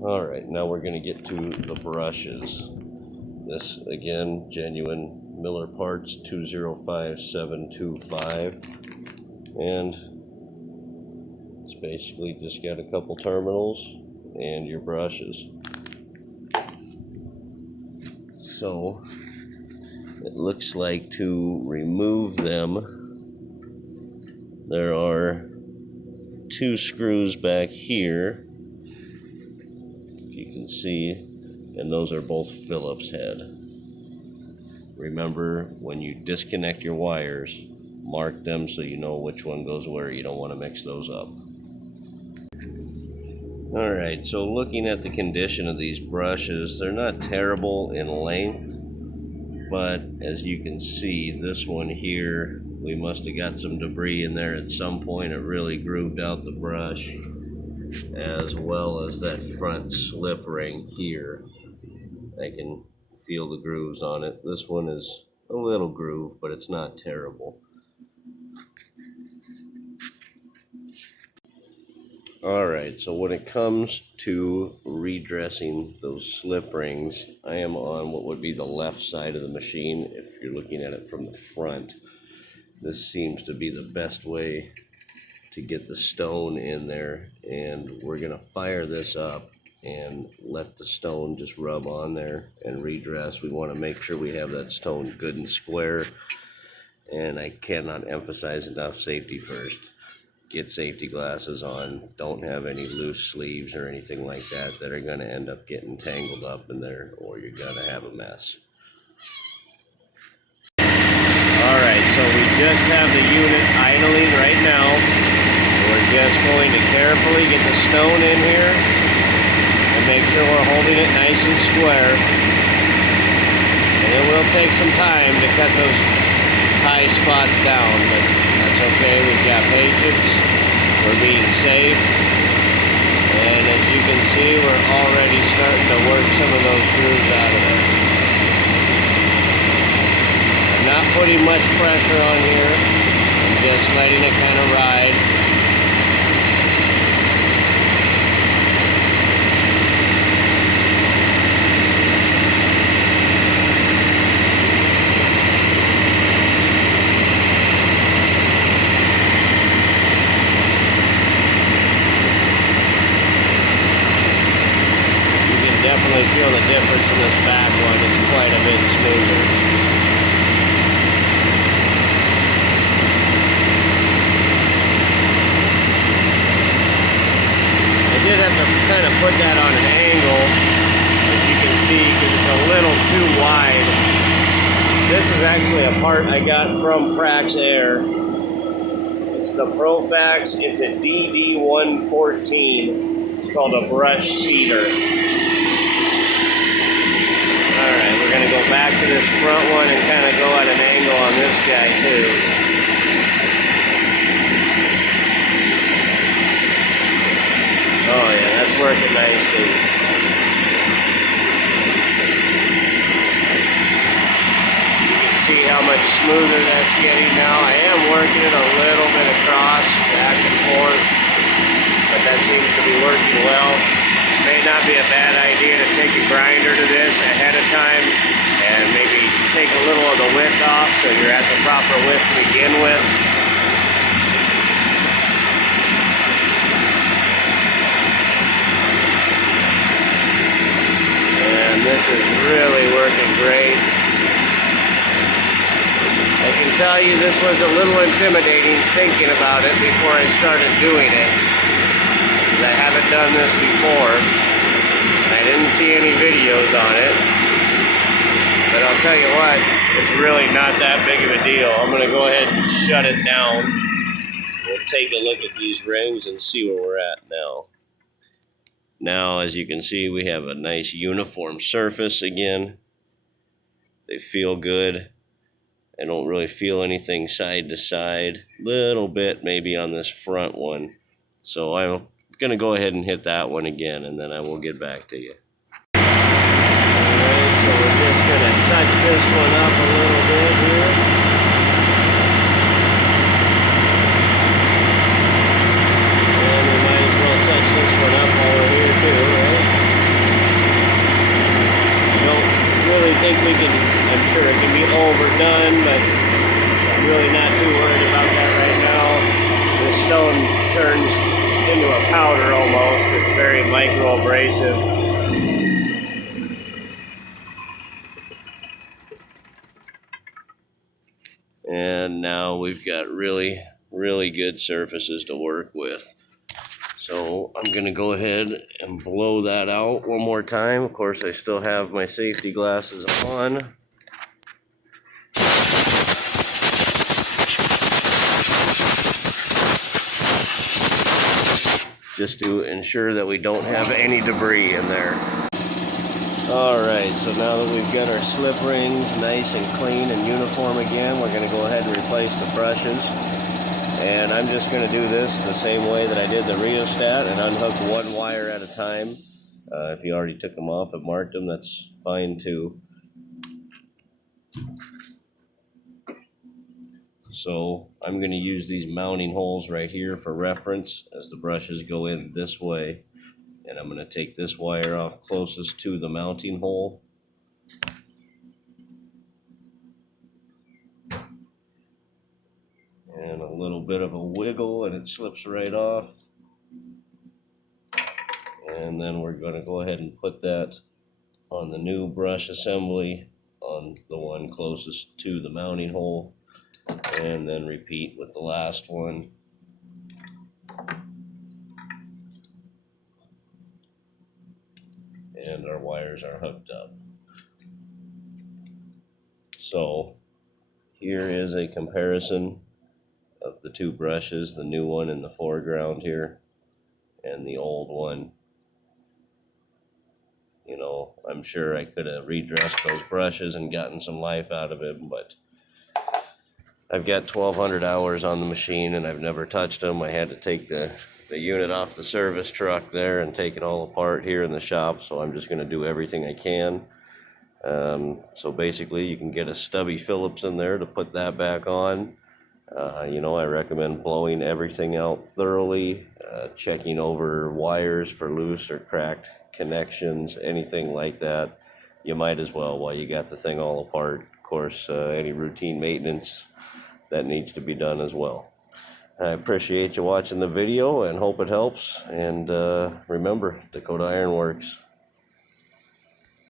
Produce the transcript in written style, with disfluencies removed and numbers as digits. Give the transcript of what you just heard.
Alright, now we're going to get to the brushes. This, again, genuine Miller Parts 205725. And it's basically just got a couple terminals and your brushes. So, it looks like to remove them, there are 2 screws back here, if you can see, and those are both Phillips head. Remember, when you disconnect your wires, mark them so you know which one goes where. You don't want to mix those up. Alright, so looking at the condition of these brushes, they're not terrible in length, but as you can see, this one here, we must have got some debris in there at some point. It really grooved out the brush, as well as that front slip ring here. I can feel the grooves on it. This one is a little groove, but it's not terrible. Alright, so when it comes to redressing those slip rings, I am on what would be the left side of the machine. If you're looking at it from the front, this seems to be the best way to get the stone in there, and we're going to fire this up and let the stone just rub on there and redress. We want to make sure we have that stone good and square, and I cannot emphasize enough, safety first. Get safety glasses on. Don't have any loose sleeves or anything like that that are going to end up getting tangled up in there, or you're going to have a mess. Alright, so we just have the unit idling right now. We're just going to carefully get the stone in here and make sure we're holding it nice and square. And it will take some time to cut those high spots down, but that's okay. We've got patience. We're being safe. And as you can see, we're already starting to work some of those grooves out of there. I'm not putting much pressure on here. I'm just letting it kind of ride. Definitely feel the difference in this back one. It's quite a bit smoother. I did have to kind of put that on an angle, as you can see, because it's a little too wide. This is actually a part I got from Prax Air. It's the Profax. It's a DD114. It's called a brush seeder. Alright, we're going to go back to this front one and kind of go at an angle on this guy too. Oh yeah, that's working nicely. You can see how much smoother that's getting now. I am working it a little bit across, back and forth, but that seems to be working well. May not be a bad idea to take a grinder to this ahead of time and maybe take a little of the width off so you're at the proper width to begin with. And this is really working great. I can tell you this was a little intimidating thinking about it before I started doing it. I haven't done this before. I didn't see any videos on it. But I'll tell you what, it's really not that big of a deal. I'm going to go ahead and shut it down. We'll take a look at these rings and see where we're at now. Now, as you can see, we have a nice uniform surface again. They feel good. I don't really feel anything side to side. Little bit maybe on this front one. So I'm going to go ahead and hit that one again, and then I will get back to you. Alright, so we're just going to touch this one up a little bit here. And we might as well touch this one up while we're here too, right? think I'm sure it can be overdone, but I'm really not too worried about that right now. The stone turns into a powder almost. It's very micro-abrasive. And now we've got really, really good surfaces to work with. So I'm gonna go ahead and blow that out one more time. Of course, I still have my safety glasses on. Just to ensure that we don't have any debris in there. Alright, so now that we've got our slip rings nice and clean and uniform again, we're going to go ahead and replace the brushes. And I'm just going to do this the same way that I did the rheostat and unhook one wire at a time. If you already took them off and marked them, that's fine too. So I'm going to use these mounting holes right here for reference as the brushes go in this way. And I'm going to take this wire off closest to the mounting hole. And a little bit of a wiggle and it slips right off. And then we're going to go ahead and put that on the new brush assembly on the one closest to the mounting hole. And then repeat with the last one. And our wires are hooked up. So here is a comparison of the two brushes, the new one in the foreground here and the old one. You know, I'm sure I could have redressed those brushes and gotten some life out of it, but I've got 1,200 hours on the machine and I've never touched them. I had to take the unit off the service truck there and take it all apart here in the shop, so I'm just going to do everything I can. So basically you can get a stubby Phillips in there to put that back on. You know, I recommend blowing everything out thoroughly, checking over wires for loose or cracked connections, anything like that. You might as well while you got the thing all apart. Of course, any routine maintenance that needs to be done as well. I appreciate you watching the video and hope it helps. And remember, Dakota Ironworks.